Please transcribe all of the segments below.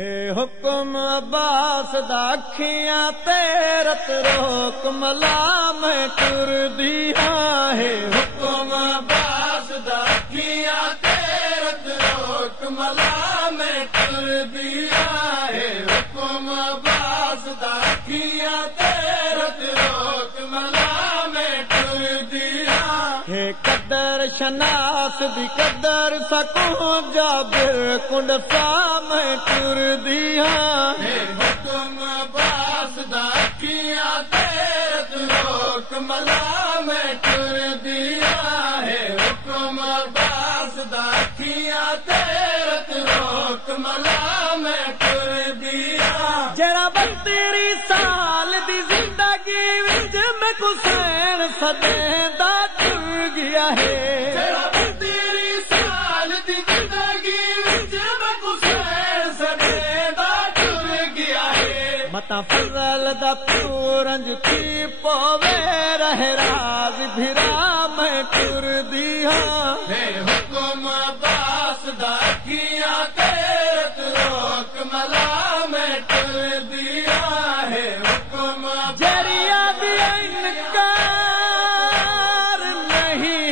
हुक्म अब्बास दा अखियां तेरत रोक मला मैं टुर दिया है। हुक्म अब्बास दा अखियां तेरत रोक मला मैं टुर दिया है। हुक्म अब्बास दा अखियां तेरत रोक मला मैं टुर दिया है। कदर शनास दी कदर सकूं जाबिर कुंड सा मैं टुर दिया है। हुक्म अब्बास दा अखियां तेरत रोक मला मैं टुर दिया है। हुक्म अब्बास दा अखियां तेरत रोक मला मैं टुर दिया। जरा 32 साल दी जिंदगी विच मैं हुसैन सदेंदा टुर गया है। जरा 32 साल दी जिंदगी विच मैं हुसैन सदेंदा टुर गया है। मता फजल दा पूरंज थी पोवे रहे राज भिरा मैं टुर दिया है। हुक्म अब्बास दा अखियां तेरत रोक मला मैं टुर दिया है। हुक्म जरिया भी इनकार नहीं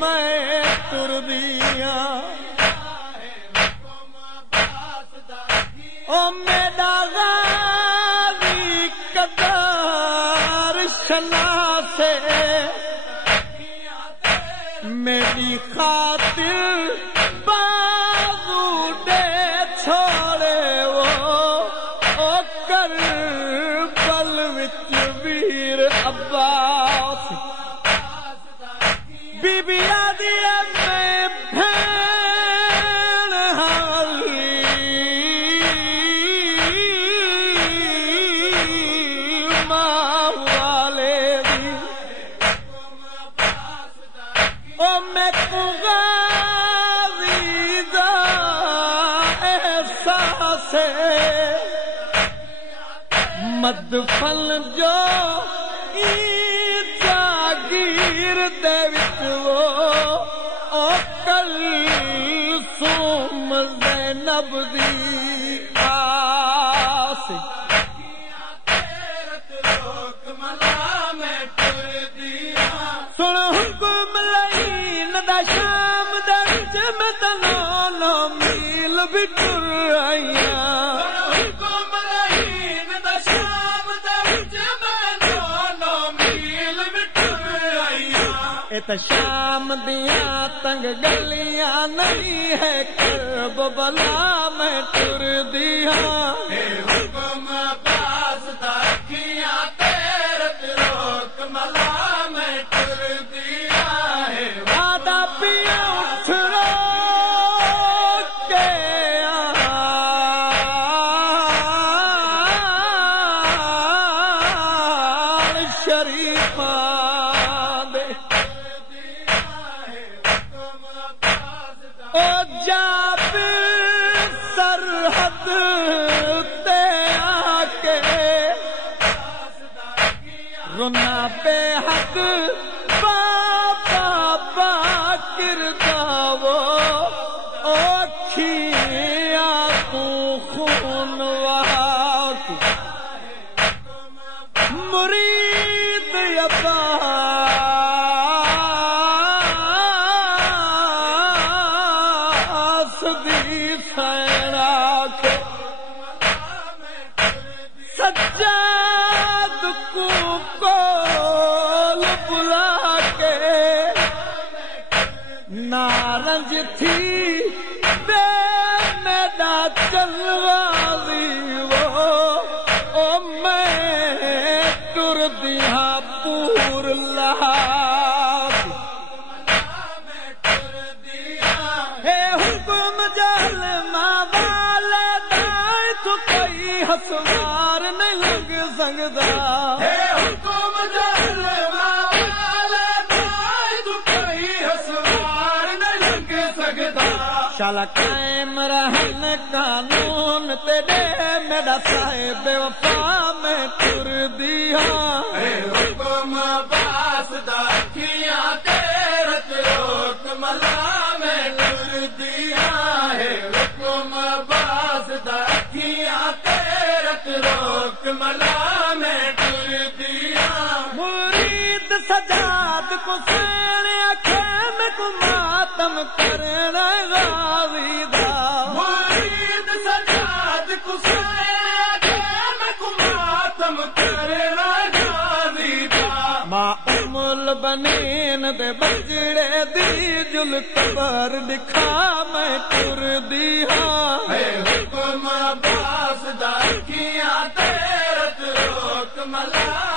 मैं टुर दिया। ओ मेरा गाजी कदर शनासे मेरी खातिर बाजू दे छोड़े वो ओ करबल विच वीर अब्बास बीबी आदि में भैन हाली मां वाले दी ओ मैं कुगाजी दा एहसास मदफल जो ई जागीर दे विच वो ओ कलसूम ज़ैनब दी आस सुन हुक्म लईन दा शाम दे विच मैं तनो 9 मील भी टुर आईया। हुक्म लईन दा शाम दे विच मैं 9 मील भी टुर आईया। इत शाम दियां तंग गलियां नहीं है करबला मैं टुर दिया है। हुक्म अब्बास दा अखियां तेरत रोक मला मैं टुर दिया है। वादा पिया उठ रो के आल शरीफा दे ओ जाबिर सरहद ते आके रुना बेहक बाबा बाकिर दा वो ओखियां तू खून वाक मुरीद अब्बास दी सैराख सज्जाद को कोल बुला के नारंज थी बे मेरा चलवाजी वो ओ मैं टुर दिया पूर लहाक हे हुक्म जल मावाले दाए तो कोई हसवार नहीं लग सकदा। हे हुक्म जल मावाले दाए तो कोई हसवार नहीं लग सकदा। शाला कायम रहन कानून तेरे मेरा साहिब वफा में टुर दिया। हुक्म अब्बास दा अखियां तेरत मला मैं टुर दिया मुरीद सजाद को सैन अखे में को मातम करना गावी दा मुरीद सजाद को सैन अखे में को मातम करना गावी दा मां उमुल बनीन दे बजड़े दी जुल कबर दिखा मैं टुर दिया हुक्म अब्बास दा किया तेरत रोक मला